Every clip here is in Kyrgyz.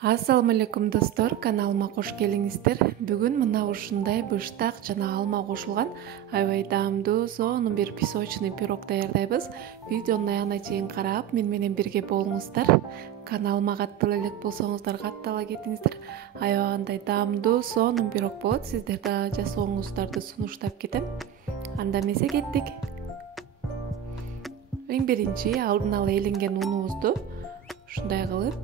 Ассаламу алейкум достор, каналыма кош келиңиздер. Бүгүн мына ушундай быштак жана алма кошулган аябай даамдуу сонун бир песочный пирог даярдайбыз. Видеонун аягына чейин карап, мен менен бирге болуңуздар. Каналыма каттала элек болсоңуздар, каттала кетиңиздер. Аябагандай даамдуу сонун пирог болот. Сиздер да жасооңуздарды сунуштап кетем. Анда эмесе кеттик. Эң биринчи алдын ала эленген унубузду ушундай кылып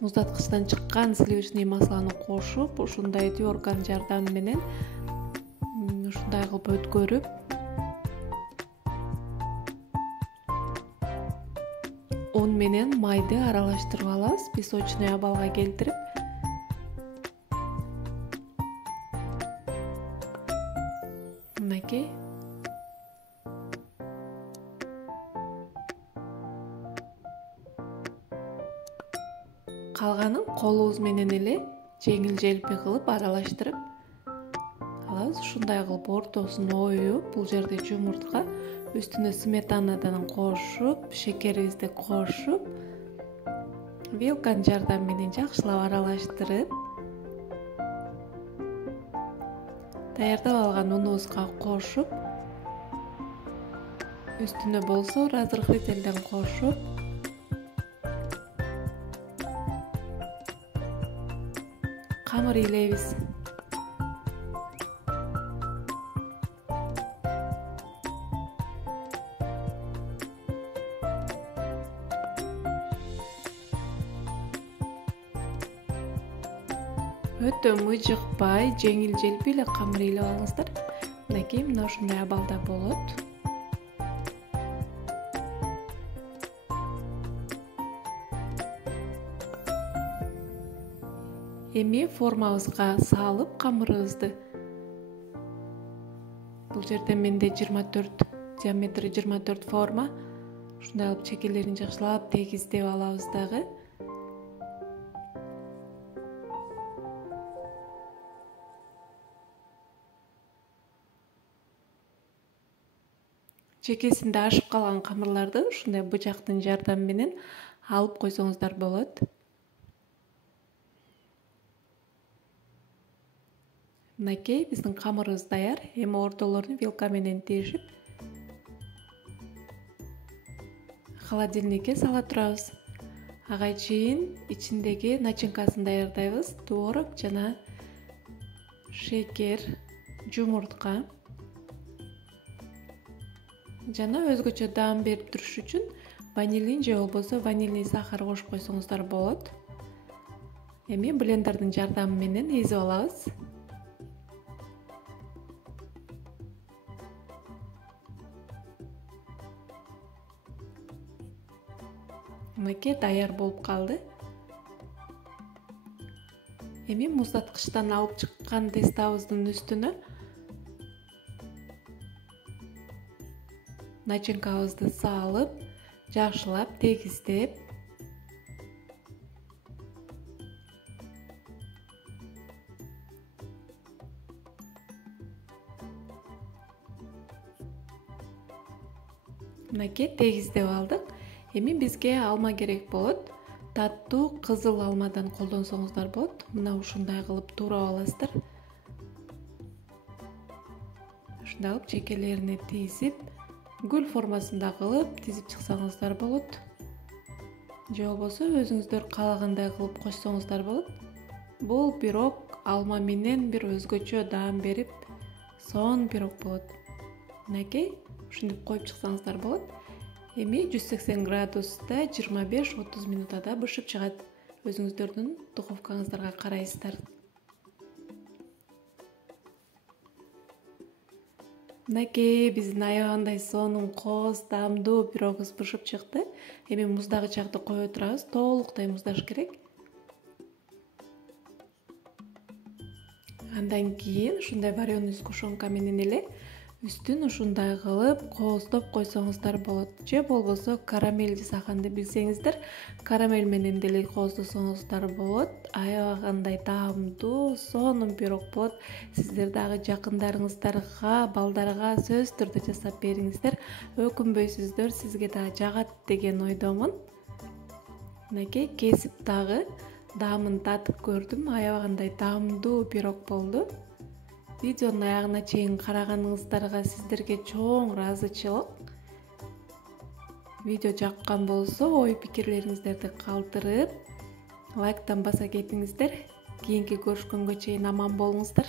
муздаткычтан чыккан сливочный масланы кошуп, ушундай терканын жардамы менен ушундай кылып өткөрүп, он менен майды аралаштырып алабыз, песочный абалга келтирип. Мынакей. Калганын колубуз менен эле жеңил желпи кылып аралаштырып алабыз. Ушундай кылып ортосун оюп, бул жерде жумуртка, үстүнө сметанадан кошуп, шекерибизди кошуп, вилканын жардамы менен жакшылап аралаштырып, даярдап алган унубузга кошуп, үстүнө болсо разрыхлительден кошуп, камыр илейбиз. Өтө мыжыкпай, жеңил желпи эле камыр илеп алыңыздар. Мынакей мына ушундай абалда болот. Эми формабызга салып камырыбызды. Бул жерде менде 24, диаметри 24 форма. Ушундай алып чекелерин жакшылап тегиздеп алабыз дагы. Чекесинде ашып калган камырларды ушундай бычактын жардамы менен алып койсоңуздар болот. Мынакей биздин камырыбыз даяр. Эми ортолорун вилка менен тешип холодильникке сала турабыз. Ага чейин ичиндеги начинкасын даярдайбыз. Творог жана шекер, жумуртка жана өзгөчө даам берип туруш үчүн ванилин же болбосо ванильный сахар кошуп койсоңуздар болот. Эми блендердин жардамы менен эзип алабыз. Мынакей даяр болуп калды. Эми муздаткычтан алып чыккан тестабыздын үстүнө начинкабызды салып, жакшылап тегиздеп, мынакей тегиздеп алдык. Эми бизге алма керек болот. Таттуу кызыл алмадан колдонсоңуздар болот. Мына ушундай кылып туурап аласыздар. Ушундай кылып чекелерине тийзип, гүл формасында кылып тизип чыксаңыздар болот. Же болбосо өзүңүздөр каалагандай кылып кошсоңуздар болот. Бул пирог алма менен бир өзгөчө даам берип, сонун пирог болот. Мынакей ушинтип коюп чыксаңыздар болот. Эми 180 градуста 25-30 минутада бышып чыгат. Өзүңүздөрдүн духовкаңыздарга карайсыздар. Мынакей биздин аябагандай сонун кооз даамдуу пирогубуз бышып чыкты. Эми муздагычакты кое турабыз. Толуктай муздаш керек. Андан кийин ушундай вареный сгущенка менен эле үстүн ушундай кылып кооздоп койсоңуздар болот. Же болбосо карамель жасаганды билсеңиздер, карамель менен деле кооздосоңуздар болот. Аябагандай даамдуу, сонун пирог болот. Сиздер дагы жакындарыңыздарга, балдарга сөзсүз түрдө жасап бериңиздер. Өкүнбөйсүздөр, сизге да жагат деген ойдомун. мынакей кесип дагы даамын татып көрдүм. Аябагандай даамдуу пирог болду. Видеонун аягына чейин караганыңыздарга сиздерге чоң ыраазычылык. Видео жаккан болсо ой пикирлериңиздерди калтырып, лайктан баса кетиңиздер. Кийинки көрүшкөнгө чейин аман болуңуздар.